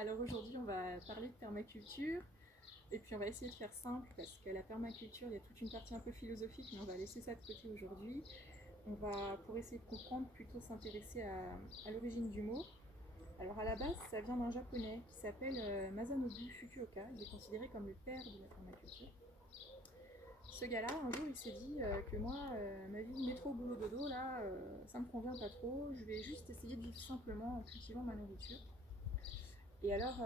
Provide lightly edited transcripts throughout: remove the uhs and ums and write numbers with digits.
Alors aujourd'hui, on va parler de permaculture et puis on va essayer de faire simple parce que la permaculture, il y a toute une partie un peu philosophique, mais on va laisser ça de côté aujourd'hui. On va, pour essayer de comprendre, plutôt s'intéresser à l'origine du mot. Alors à la base, ça vient d'un japonais qui s'appelle Masanobu Fukuoka. Il est considéré comme le père de la permaculture. Ce gars-là, un jour, il s'est dit que moi, ma vie métro boulot dodo, là, ça me convient pas trop. Je vais juste essayer de vivre simplement en cultivant ma nourriture. Et alors,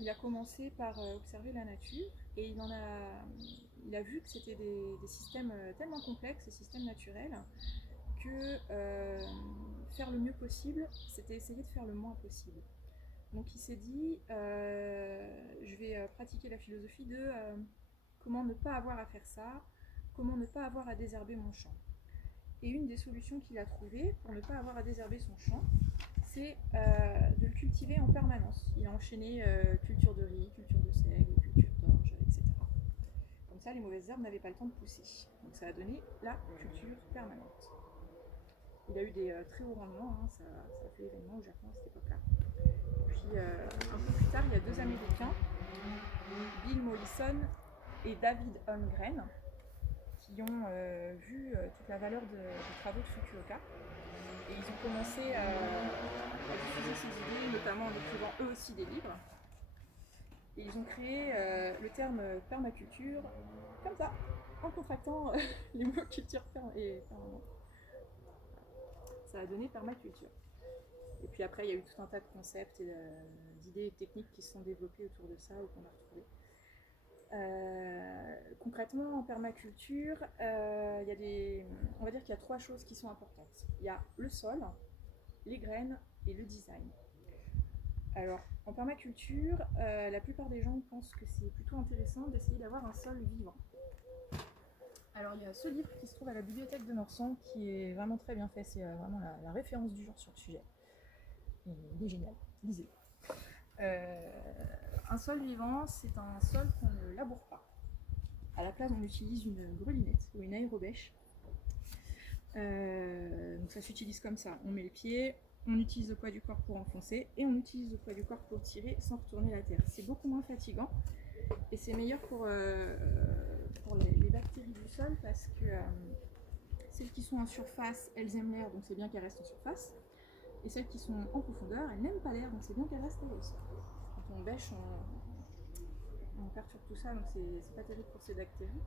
il a commencé par observer la nature et il a vu que c'était des systèmes tellement complexes, ces systèmes naturels, que faire le mieux possible, c'était essayer de faire le moins possible. Donc il s'est dit, je vais pratiquer la philosophie de comment ne pas avoir à faire ça, comment ne pas avoir à désherber mon champ. Et une des solutions qu'il a trouvées pour ne pas avoir à désherber son champ, c'est de le cultiver en permanence. Il a enchaîné culture de riz, culture de seigle, culture d'orge, etc. Comme ça, les mauvaises herbes n'avaient pas le temps de pousser. Donc ça a donné la culture permanente. Il a eu des très hauts rendements, hein, ça a fait événement au Japon à cette époque-là. Puis un peu plus tard, il y a deux Américains, Bill Mollison et David Holmgren, qui ont vu toute la valeur des travaux de Fukuoka. Et ils ont commencé à diffuser ces idées, notamment en écrivant eux aussi des livres. Et ils ont créé le terme permaculture comme ça, en contractant les mots culture et permanente. Ça a donné permaculture. Et puis après, il y a eu tout un tas de concepts et d'idées et de techniques qui se sont développées autour de ça ou qu'on a retrouvées. Concrètement, en permaculture, on va dire qu'il y a trois choses qui sont importantes. Il y a le sol, les graines et le design. Alors, en permaculture, la plupart des gens pensent que c'est plutôt intéressant d'essayer d'avoir un sol vivant. Alors, il y a ce livre qui se trouve à la bibliothèque de Morsan qui est vraiment très bien fait, c'est vraiment la référence du genre sur le sujet. Et il est génial, lisez. Un sol vivant, c'est un sol qu'on ne laboure pas. À la place, on utilise une grelinette ou une aérobêche. Donc ça s'utilise comme ça. On met les pieds, on utilise le poids du corps pour enfoncer et on utilise le poids du corps pour tirer sans retourner la terre. C'est beaucoup moins fatigant et c'est meilleur pour les bactéries du sol parce que celles qui sont en surface, elles aiment l'air, donc c'est bien qu'elles restent en surface. Et celles qui sont en profondeur, elles n'aiment pas l'air, donc c'est bien qu'elles restent au sol. Quand on bêche, on perturbe tout ça, donc c'est pas terrible pour ces bactéries.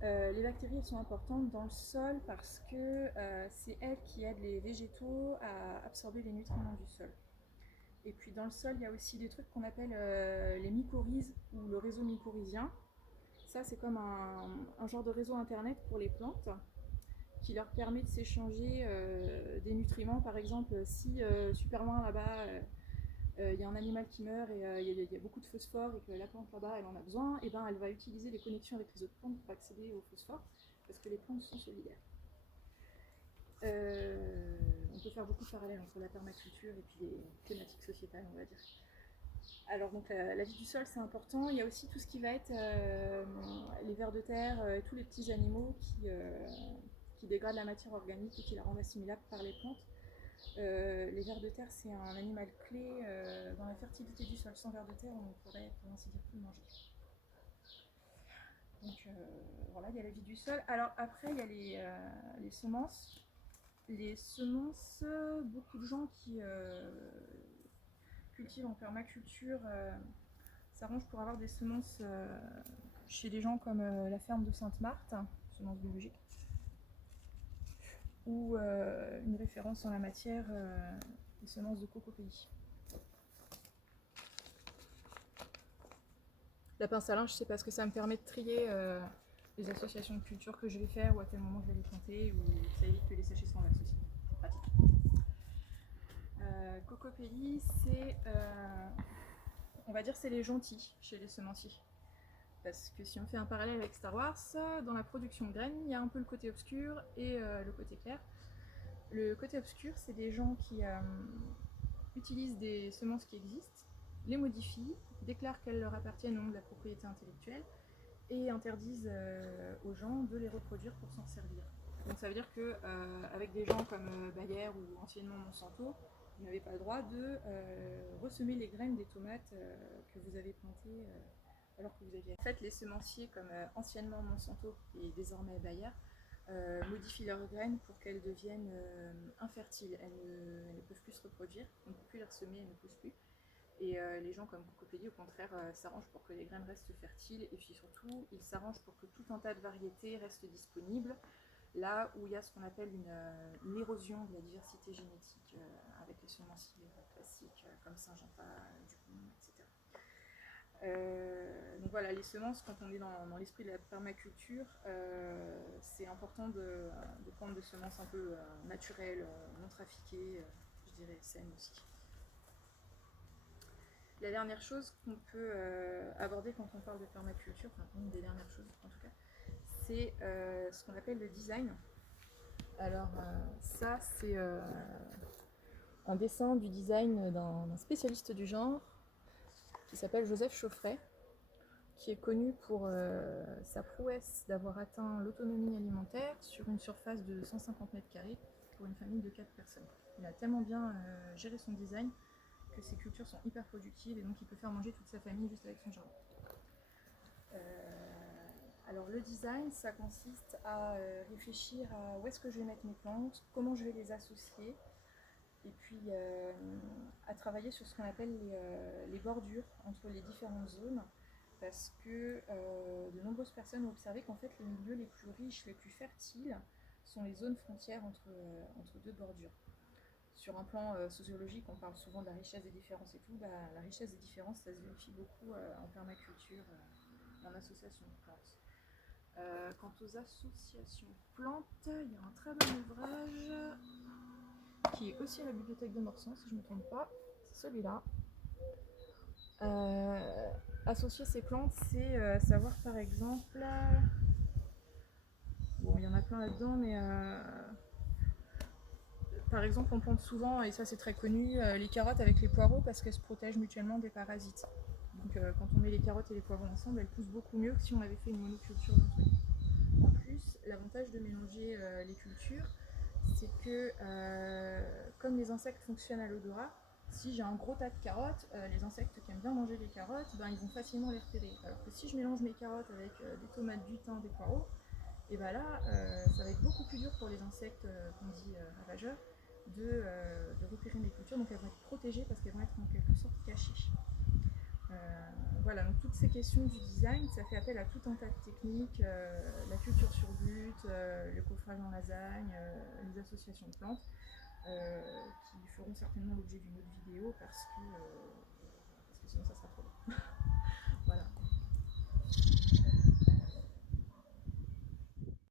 Les bactéries, elles sont importantes dans le sol parce que c'est elles qui aident les végétaux à absorber les nutriments du sol. Et puis dans le sol, il y a aussi des trucs qu'on appelle les mycorhizes ou le réseau mycorhizien. Ça, c'est comme un genre de réseau internet pour les plantes qui leur permet de s'échanger des nutriments. Par exemple, si super loin là-bas, il y a un animal qui meurt et il y a beaucoup de phosphore et que la plante là-bas, elle en a besoin, et ben elle va utiliser les connexions avec les autres plantes pour accéder au phosphore, parce que les plantes sont solidaires. On peut faire beaucoup de parallèles entre la permaculture et puis les thématiques sociétales, on va dire. Alors donc la vie du sol, c'est important. Il y a aussi tout ce qui va être les vers de terre, tous les petits animaux qui dégradent la matière organique et qui la rendent assimilable par les plantes. Les vers de terre, c'est un animal clé dans la fertilité du sol. Sans vers de terre, on ne pourrait, pour ainsi dire, plus manger. Donc voilà, il y a la vie du sol. Alors après, il y a les semences. Les semences, beaucoup de gens qui cultivent en permaculture s'arrangent pour avoir des semences chez des gens comme la ferme de Sainte-Marthe, semences biologiques, ou une référence en la matière, les semences de Coco Pays. La pince à linge, c'est parce que ça me permet de trier les associations de culture que je vais faire ou à quel moment je vais les planter, ou ça évite que les sachets s'enversent aussi. C'est pratique. Cocopelli, c'est, on va dire, c'est les gentils chez les semenciers. Parce que si on fait un parallèle avec Star Wars, dans la production de graines, il y a un peu le côté obscur et le côté clair. Le côté obscur, c'est des gens qui utilisent des semences qui existent, les modifient, déclarent qu'elles leur appartiennent au nom de la propriété intellectuelle et interdisent aux gens de les reproduire pour s'en servir. Donc ça veut dire qu'avec des gens comme Bayer ou anciennement Monsanto, vous n'avez pas le droit de ressemer les graines des tomates que vous avez plantées alors que vous aviez. En fait, les semenciers, comme anciennement Monsanto et désormais Bayer, modifient leurs graines pour qu'elles deviennent infertiles. Elles ne peuvent plus se reproduire, on ne peut plus les ressemer, elles ne poussent plus. Et les gens comme Cocopelli, au contraire, s'arrangent pour que les graines restent fertiles, et puis surtout, ils s'arrangent pour que tout un tas de variétés restent disponibles, là où il y a ce qu'on appelle une érosion de la diversité génétique, avec les semenciers classiques, comme Syngenta, Dupont, etc. Donc voilà, les semences, quand on est dans l'esprit de la permaculture, c'est important de prendre des semences un peu naturelles, non trafiquées, je dirais saines aussi. La dernière chose qu'on peut aborder quand on parle de permaculture, enfin une des dernières choses en tout cas, c'est ce qu'on appelle le design. Alors ça c'est un dessin du design d'un spécialiste du genre qui s'appelle Joseph Chauffret, qui est connu pour sa prouesse d'avoir atteint l'autonomie alimentaire sur une surface de 150 mètres carrés pour une famille de 4 personnes. Il a tellement bien géré son design que ses cultures sont hyper productives et donc il peut faire manger toute sa famille juste avec son jardin. Alors le design, ça consiste à réfléchir à où est-ce que je vais mettre mes plantes, comment je vais les associer, et puis à travailler sur ce qu'on appelle les bordures entre les différentes zones, parce que de nombreuses personnes ont observé qu'en fait les milieux les plus riches, les plus fertiles, sont les zones frontières entre deux bordures. Sur un plan sociologique, on parle souvent de la richesse des différences et tout. La richesse des différences, ça se vérifie beaucoup en permaculture, en association de plantes. Quant aux associations plantes, il y a un très bon ouvrage qui est aussi à la bibliothèque de Morsan, si je ne me trompe pas. C'est celui-là. Associer ces plantes, c'est savoir par exemple... Bon, il y en a plein là-dedans, mais... Par exemple, on plante souvent, et ça c'est très connu, les carottes avec les poireaux parce qu'elles se protègent mutuellement des parasites. Donc quand on met les carottes et les poireaux ensemble, elles poussent beaucoup mieux que si on avait fait une monoculture d'un truc. En plus, l'avantage de mélanger les cultures, c'est que comme les insectes fonctionnent à l'odorat, si j'ai un gros tas de carottes, les insectes qui aiment bien manger les carottes, ils vont facilement les repérer. Alors que si je mélange mes carottes avec des tomates, du thym, des poireaux, et là, ça va être beaucoup plus dur pour les insectes qu'on dit ravageurs de repérer mes cultures, donc elles vont être protégées parce qu'elles vont être en quelque sorte cachées. Voilà, donc toutes ces questions du design, ça fait appel à tout un tas de techniques, la culture sur but, le coffrage en lasagne, les associations de plantes, qui feront certainement l'objet d'une autre vidéo parce que